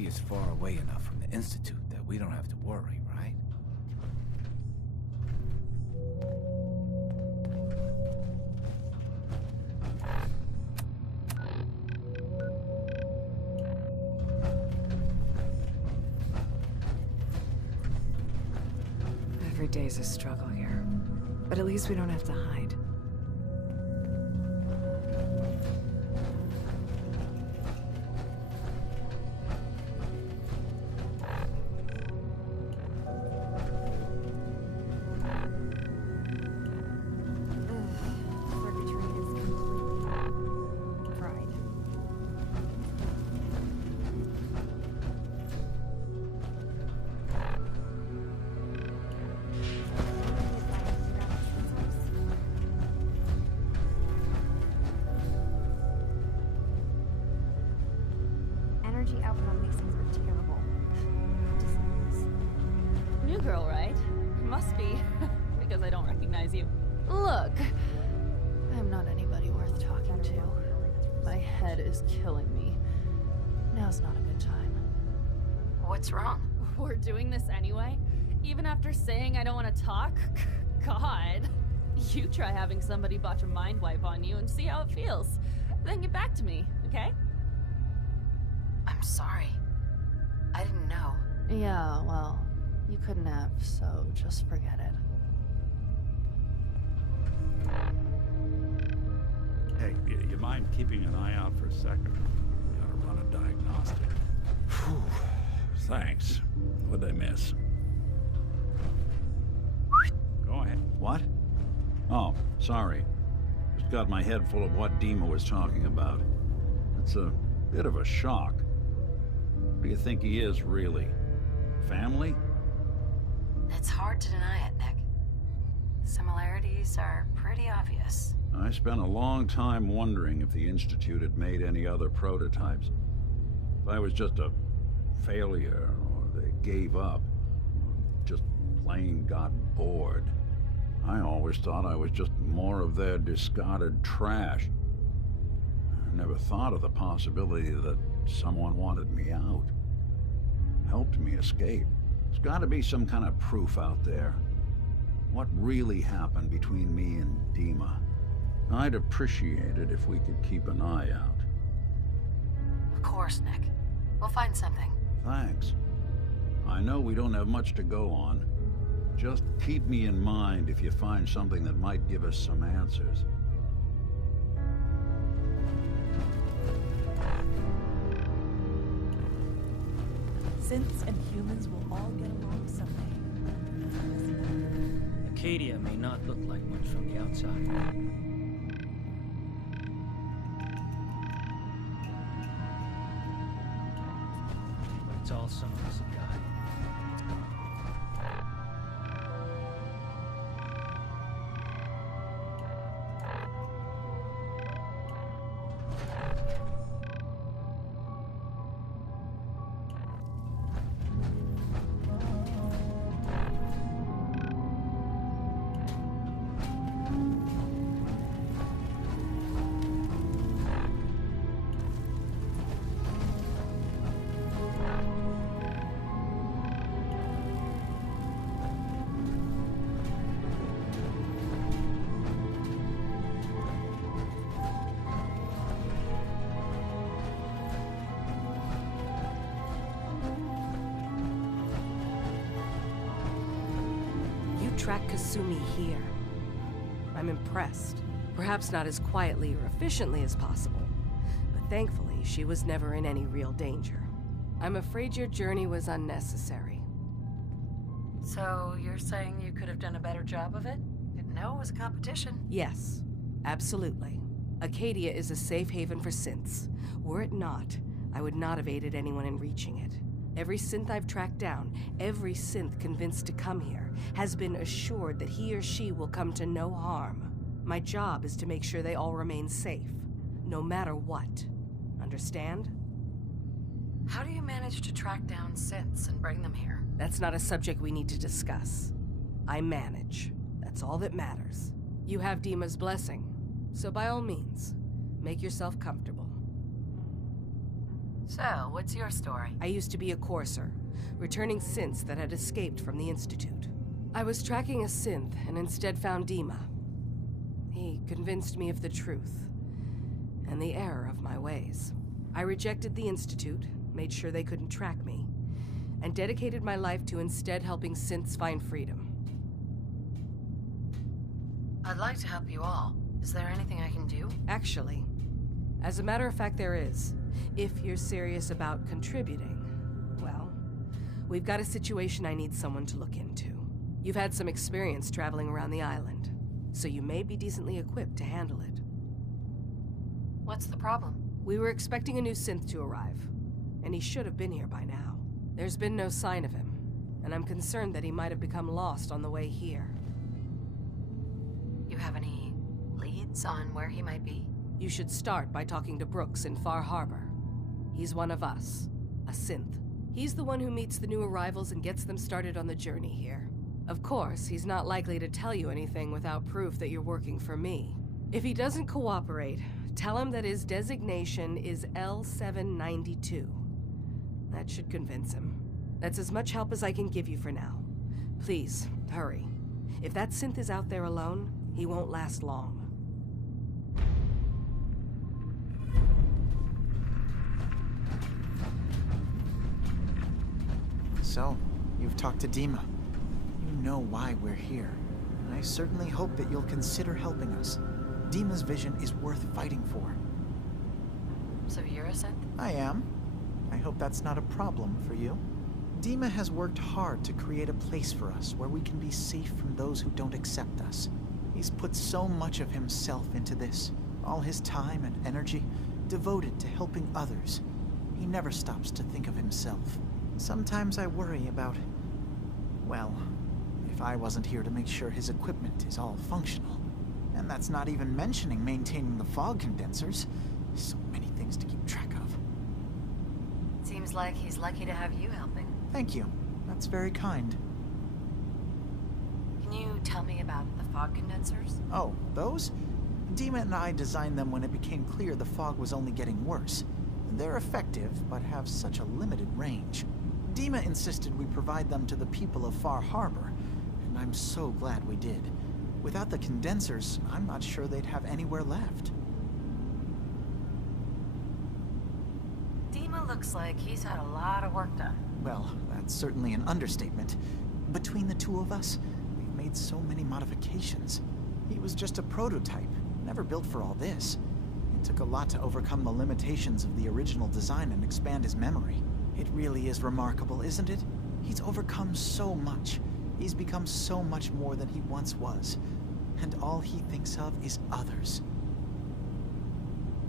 Acadia's far away enough from the Institute that we don't have to worry, right? Every day's a struggle here. But at least we don't have to hide. Energy output on these things are terrible. New girl, right? Must be, because I don't recognize you. Look, I'm not anybody worth talking to. My head is killing me. Now's not a good time. What's wrong? We're doing this anyway? Even after saying I don't want to talk? God. You try having somebody botch a mind wipe on you and see how it feels. Then get back to me, okay? I'm sorry. I didn't know. Yeah, well, you couldn't have, so just forget it. Hey, you mind keeping an eye out for a second? Gotta run a diagnostic. Whew. Thanks. What'd I miss? Go ahead. What? Oh, sorry. Just got my head full of what Dima was talking about. It's a bit of a shock. What do you think he is, really? Family? It's hard to deny it, Nick. Similarities are pretty obvious. I spent a long time wondering if the Institute had made any other prototypes. If I was just a failure, or they gave up, or just plain got bored. I always thought I was just more of their discarded trash. I never thought of the possibility that someone wanted me out. Helped me escape. There's got to be some kind of proof out there. What really happened between me and Dima? I'd appreciate it if we could keep an eye out. Of course, Nick. We'll find something. Thanks. I know we don't have much to go on. Just keep me in mind if you find something that might give us some answers. Synths and humans will all get along someday. Acadia may not look like much from the outside. But it's all some of us have got. Track Kasumi here. I'm impressed. Perhaps not as quietly or efficiently as possible, but thankfully she was never in any real danger. I'm afraid your journey was unnecessary. So, you're saying you could have done a better job of it? Didn't know it was a competition? Yes, absolutely. Acadia is a safe haven for synths. Were it not, I would not have aided anyone in reaching it. Every synth I've tracked down, every synth convinced to come here, has been assured that he or she will come to no harm. My job is to make sure they all remain safe, no matter what. Understand? How do you manage to track down synths and bring them here? That's not a subject we need to discuss. I manage. That's all that matters. You have Dima's blessing, so by all means, make yourself comfortable. So, what's your story? I used to be a courser, returning synths that had escaped from the Institute. I was tracking a synth and instead found Dima. He convinced me of the truth and the error of my ways. I rejected the Institute, made sure they couldn't track me, and dedicated my life to instead helping synths find freedom. I'd like to help you all. Is there anything I can do? Actually, as a matter of fact, there is. If you're serious about contributing, well, we've got a situation I need someone to look into. You've had some experience traveling around the island, so you may be decently equipped to handle it. What's the problem? We were expecting a new synth to arrive, and he should have been here by now. There's been no sign of him, and I'm concerned that he might have become lost on the way here. You have any leads on where he might be? You should start by talking to Brooks in Far Harbor. He's one of us, a synth. He's the one who meets the new arrivals and gets them started on the journey here. Of course, he's not likely to tell you anything without proof that you're working for me. If he doesn't cooperate, tell him that his designation is L792. That should convince him. That's as much help as I can give you for now. Please, hurry. If that synth is out there alone, he won't last long. So, you've talked to Dima. You know why we're here. And I certainly hope that you'll consider helping us. Dima's vision is worth fighting for. So you're a synth? I am. I hope that's not a problem for you. Dima has worked hard to create a place for us where we can be safe from those who don't accept us. He's put so much of himself into this, all his time and energy devoted to helping others. He never stops to think of himself. Sometimes I worry about, well, if I wasn't here to make sure his equipment is all functional. And that's not even mentioning maintaining the fog condensers. So many things to keep track of. Seems like he's lucky to have you helping. Thank you. That's very kind. Can you tell me about the fog condensers? Oh, those? Dima and I designed them when it became clear the fog was only getting worse. They're effective, but have such a limited range. Dima insisted we provide them to the people of Far Harbor, and I'm so glad we did. Without the condensers, I'm not sure they'd have anywhere left. Dima looks like he's had a lot of work done. Well, that's certainly an understatement. Between the two of us, we've made so many modifications. He was just a prototype, never built for all this. It took a lot to overcome the limitations of the original design and expand his memory. It really is remarkable, isn't it? He's overcome so much. He's become so much more than he once was. And all he thinks of is others.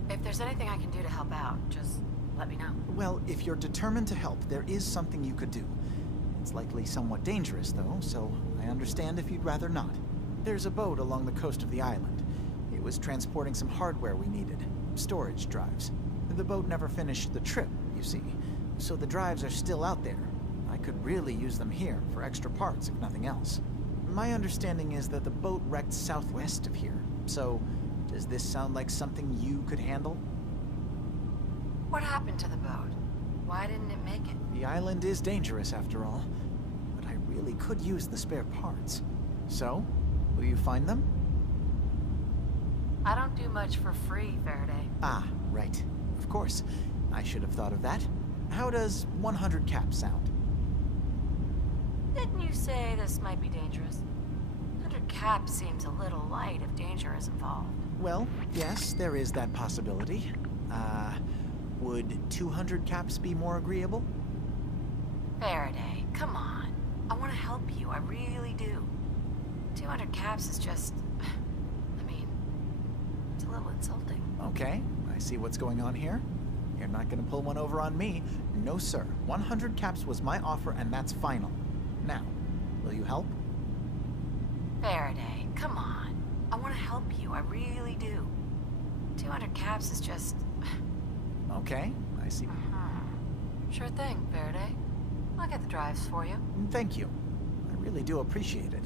If there's anything I can do to help out, just let me know. Well, if you're determined to help, there is something you could do. It's likely somewhat dangerous, though, so I understand if you'd rather not. There's a boat along the coast of the island. It was transporting some hardware we needed. Storage drives. The boat never finished the trip, you see. So the drives are still out there. I could really use them here for extra parts, if nothing else. My understanding is that the boat wrecked southwest of here. So, does this sound like something you could handle? What happened to the boat? Why didn't it make it? The island is dangerous, after all. But I really could use the spare parts. So, will you find them? I don't do much for free, Faraday. Ah, right. Of course. I should have thought of that. How does 100 caps sound? Didn't you say this might be dangerous? 100 caps seems a little light if danger is involved. Well, yes, there is that possibility. Would 200 caps be more agreeable? Faraday, come on. I want to help you, I really do. 200 caps is just... I mean, it's a little insulting. Okay, I see what's going on here. You're not gonna pull one over on me. No, sir. 100 caps was my offer, and that's final. Now, will you help? Faraday, come on. I want to help you, I really do. 200 caps is just... Okay, I see. Sure thing, Faraday. I'll get the drives for you. Thank you. I really do appreciate it.